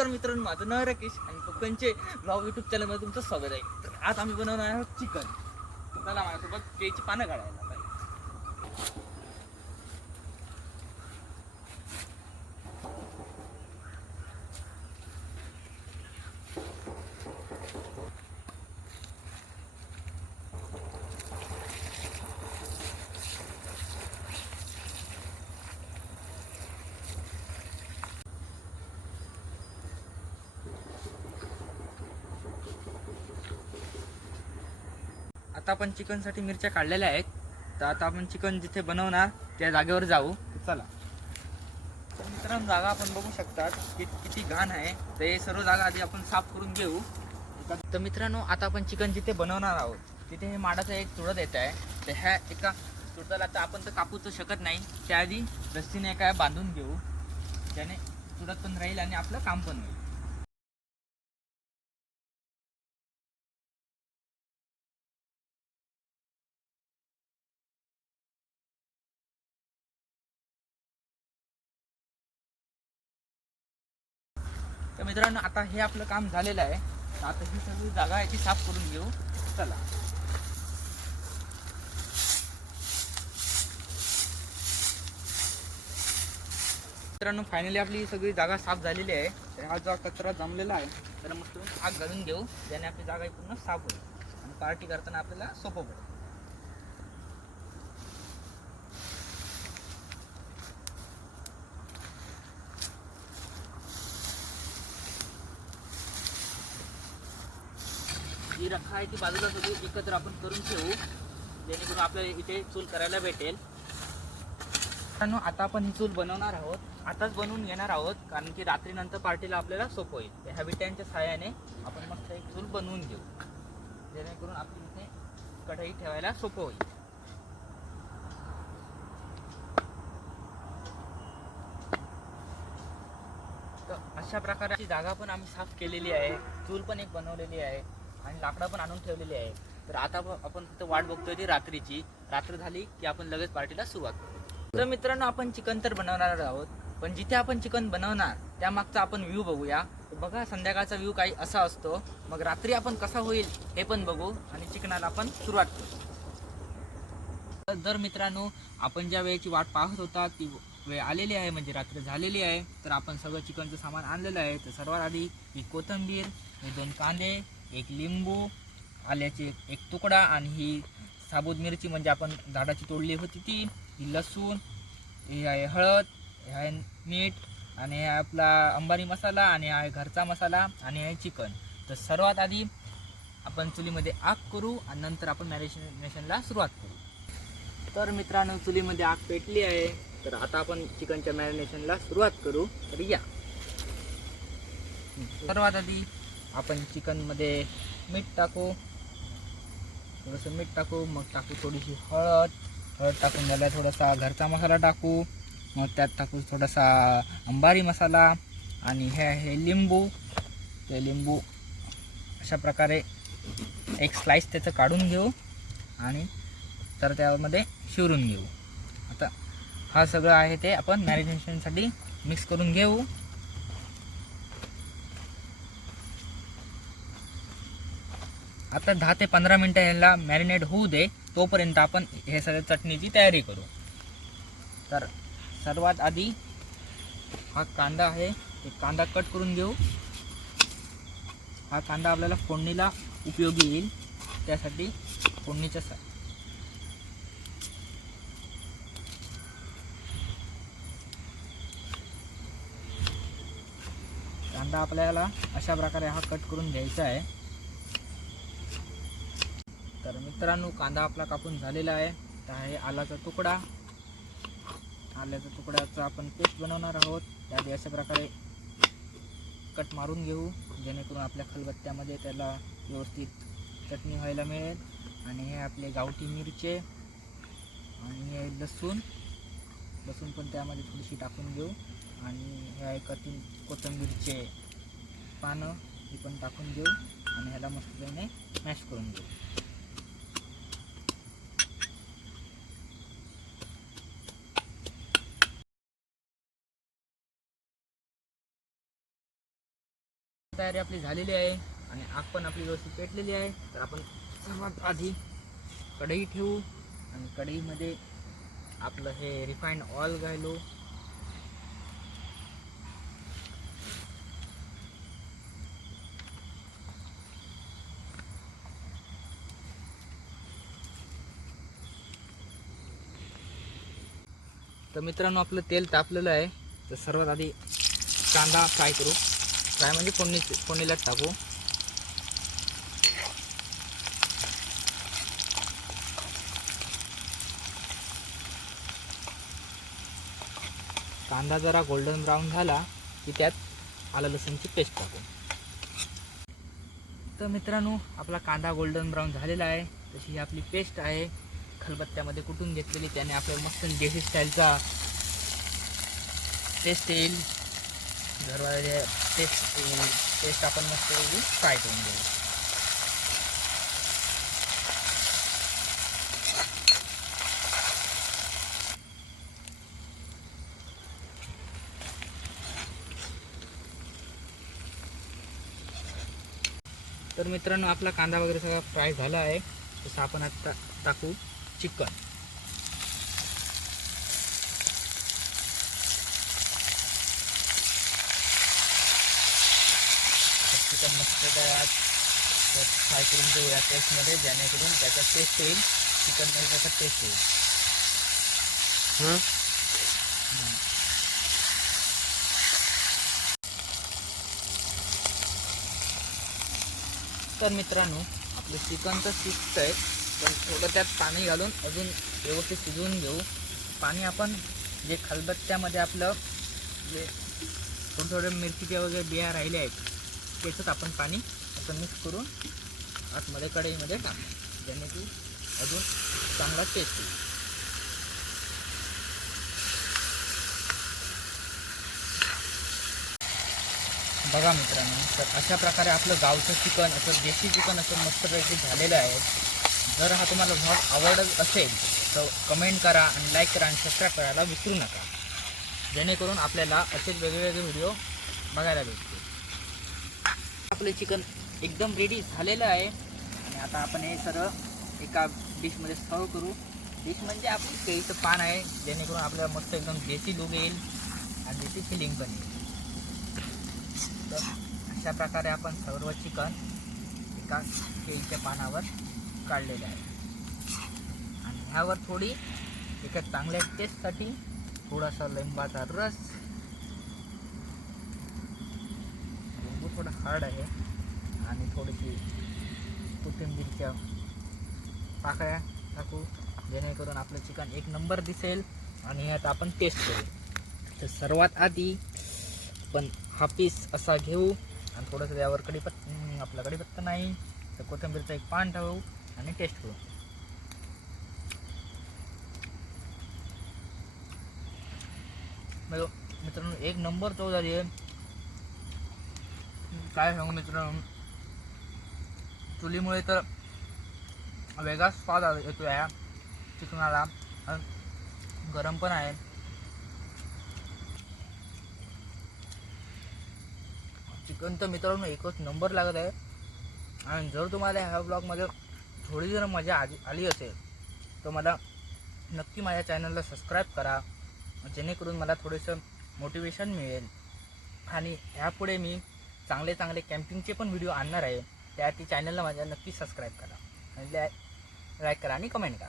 नमस्कार मित्रांनो, माझं नाव राकेश आणि कोकणचे ब्लॉग यूट्यूब चॅनलमध्ये तुमचं स्वागत आहे. तर आज आम्ही बनवणार आहोत चिकन. चला माझ्यासोबत केळीची पानं काढायला पाहिजे. आता आपण चिकनसाठी मिरच्या काढलेल्या आहेत. तर आता आपण चिकन जिथे बनवणार त्या जागेवर जाऊ. चला. तर मित्रांनो, जागा आपण बघू शकतात की किती घाण आहे. तर हे सर्व जागा आधी आपण साफ करून घेऊ. तर मित्रांनो, आता आपण चिकन जिथे बनवणार आहोत तिथे हे माडाचा एक तुडत येत आहे. तर ह्या एका तुडताला आता आपण तर कापू तर शकत नाही. त्याआधी रस्सीने काय बांधून घेऊ, त्याने तुडत पण राहील आणि आपलं काम पण होईल. तर मित्रांनो, आता हे आपलं काम झालेलं आहे. आता ही सगळी जागा आहे ती साफ करून घेऊ. चला. मित्रांनो, फायनली आपली सगळी जागा साफ झालेली आहे. तर हा जो कचरा जमलेला आहे त्याला मस्त आग घालून घेऊ, त्याने आपली जागा पूर्ण साफ होईल आणि पार्टी करताना आपल्याला सोपं पडेल. जी रखा आहे ती बाजूला सगळी एकत्र आपण करून ठेवू, जेणेकरून आपल्याला इथे चूल करायला भेटेल. मित्रांनो, आता आपण ही चूल बनवणार आहोत. आताच बनवून घेणार आहोत, कारण की रात्रीनंतर पार्टीला आपल्याला सोपं होईल. ह्या विट्यांच्या सहाय्याने आपण मस्त एक चूल बनवून घेऊ, जेणेकरून आपली इथे कढई ठेवायला सोपं होईल. तर अशा प्रकारची जागा पण आम्ही साफ केलेली आहे, चूल पण एक बनवलेली आहे आणि लाकडं पण आणून ठेवलेली आहे. तर आता आपण फक्त वाट बघतोय ती रात्रीची. रात्र झाली की आपण लगेच पार्टीला सुरुवात करू. तर मित्रांनो, आपण चिकन तर बनवणार आहोत, पण जिथे आपण चिकन बनवणार त्यामागचा आपण व्ह्यू बघूया. बघा, संध्याकाळचा व्ह्यू काही असा असतो. मग रात्री आपण कसा होईल हे पण बघू आणि चिकनाला आपण सुरुवात करू. तर मित्रांनो, आपण ज्या वेळेची वाट पाहत होता ती वेळ आलेली आहे, म्हणजे रात्र झालेली आहे. तर आपण सगळं चिकनचं सामान आणलेलं आहे. तर सर्वात आधी ही कोथिंबीर, हे 2 कांदे, एक लिंबू, आल्याचे एक तुकडा आणि ही साबूत मिरची म्हणजे आपण झाडाची तोडली होती ती, ही लसूण, हे आहे हळद, हे आहे मीठ आणि हे आपला अंबारी मसाला आणि हा आहे घरचा मसाला आणि हे चिकन. तर सर्वात आधी आपण चुलीमध्ये आग करू आणि नंतर आपण मॅरिनेशनला सुरुवात करू. तर मित्रांनो, चुलीमध्ये आग पेटली आहे. तर आता आपण चिकनच्या मॅरिनेशनला सुरुवात करू. तर या. सर्वात आधी आपण चिकनमध्ये मीठ टाकू, थोडंसं मीठ टाकू, मग टाकू थोडीशी हळद टाकून झाल्या, थोडासा घरचा मसाला टाकू, मग त्यात टाकू थोडासा अंबारी मसाला आणि हे आहे लिंबू. ते लिंबू अशा प्रकारे एक स्लाइस त्याचं काढून घेऊ आणि तर त्यामध्ये शिवरून घेऊ. आता हा सगळं आहे ते आपण मॅरिनेशनसाठी मिक्स करून घेऊ. आता 10 ते 15 मिनटं ह्याला मॅरिनेट होऊ दे, तोपर्यंत आपण हे सगळ्या चटणीची तयारी करू. तर सर्वात आधी हा कांदा आहे, ते कांदा कट करून घेऊ. हा कांदा आपल्याला फोडणीला उपयोगी येईल, त्यासाठी फोडणीच्या कांदा आपल्याला अशा प्रकारे हा कट करून घ्यायचा आहे. तर मित्रांनो, कांदा आपला कापून झालेला आहे. तर आहे आल्याचा तुकडा. आल्याच्या तुकड्याचा आपण पेस्ट बनवणार आहोत. त्याआधी अशा प्रकारे कट मारून घेऊ, जेणेकरून आपल्या खलबत्त्यामध्ये त्याला व्यवस्थित चटणी व्हायला मिळेल. आणि हे आपले गावठी मिरचे आणि हे लसूण पण त्यामध्ये थोडीशी टाकून घेऊ. आणि हे आहे कोथिंबीरचे पानं, ही पण टाकून घेऊ आणि ह्याला मस्तपणे मॅश करून घेऊ. तयारी आपली झालेली आहे आणि आग पण आपली व्यवस्थित पेटलेली आहे. तर आपण सर्वात आधी कढई ठेवू आणि कढईमध्ये आपलं हे रिफाईंड ऑइल घालू. तर मित्रांनो आपलं तेल तापलेलं आहे. तर सर्वात आधी कांदा फ्राय करू. फ्राय म्हणजे फोडणीलाच टाकू. कांदा जरा गोल्डन ब्राऊन झाला की त्यात आलं लसूणची पेस्ट टाकू. तर मित्रांनो आपला कांदा गोल्डन ब्राऊन झालेला आहे. तशी ही आपली पेस्ट आहे खलबत्त्यामध्ये कुटून घेतलेली. त्याने आपल्याला मस्त देसी स्टाईलचा टेस्ट येईल. घरवाले टेस्ट आपण मस्त फ्राय करून घेऊ. तर मित्रांनो आपला कांदा वगैरे सगळा फ्राय झाला आहे. तसं आपण आता टाकू चिकन. चिकन मस्त फ्राय करून घेऊ या पेस्टमध्ये, जेणेकरून त्याचा टेस्ट येईल. चिकनमध्ये त्याचा टेस्ट येईल. तर मित्रांनो आपलं चिकन तर शिजतं आहे, पण थोडं त्यात पाणी घालून अजून व्यवस्थित शिजवून घेऊ. पाणी आपण जे खलबत्त्यामध्ये आपलं जे थोडे मिरचीच्या वगैरे बिया राहिले आहेत त्याच्यात आपण पाणी असं मिक्स करून आतमध्ये कढईमध्ये टाकू, ज्याने की अजून चांगला टेस्ट येईल. बघा मित्रांनो, तर अशा प्रकारे आपलं गावचं चिकन, असं देशी चिकन असं मस्तपैकी झालेलं आहे. जर हा तुम्हाला व्लॉग आवडत असेल तर कमेंट करा आणि लाईक करा आणि सबस्क्राईब करायला विसरू नका, जेणेकरून आपल्याला असेच वेगवेगळे व्हिडिओ बघायला भेटतील. आपले चिकन एकदम रेडी झालेलं आहे आणि आता आपण हे सरळ एका डिशमध्ये सर्व करू. डिश म्हणजे आपलं केळीचं पान आहे, जेणेकरून आपल्याला मस्त एकदम देशी लुक येईल आणि देशी फिलिंग पण येईल. तर अशा प्रकारे आपण सर्व चिकन एका केळीच्या पानावर काढलेलं आहे आणि ह्यावर थोडी एका चांगल्या टेस्टसाठी थोडासा लिंबाचा रस, लिंबू थोडा हार्ड आहे, आणि थोडीशी कोथिंबीरच्या पाकळ्या टाकू, जेणेकरून आपलं चिकन एक नंबर दिसेल. आणि ह्यात आपण टेस्ट करू. तर सर्वात आधी आपण हा पीस असा घेऊ आणि थोडंसं त्यावर आपला कढीपत्ता नाही तर कोथिंबीरचं एक पान ठेवू आणि टेस्ट करू. मित्रांनो एक नंबर चव झाली आहे. काय सांगू मित्रांनो, चुलीमुळे तर वेगळाच स्वाद येतो या चिकनाला, गरम पण आहे. चिकन तर मित्रांनो एकच नंबर लागत आहे. आणि जर तुम्हाला ह्या ब्लॉगमध्ये थोडी जर मजा आली असेल तर मला नक्की माझ्या चॅनलला सबस्क्राईब करा, जेणेकरून मला थोडंसं मोटिवेशन मिळेल. आणि ह्यापुढे मी चांगले चांगले कॅम्पिंगचे पण व्हिडिओ आणणार आहे. त्यासाठी चॅनलला माझ्या नक्की सबस्क्राईब करा आणि लाईक करा आणि कमेंट करा.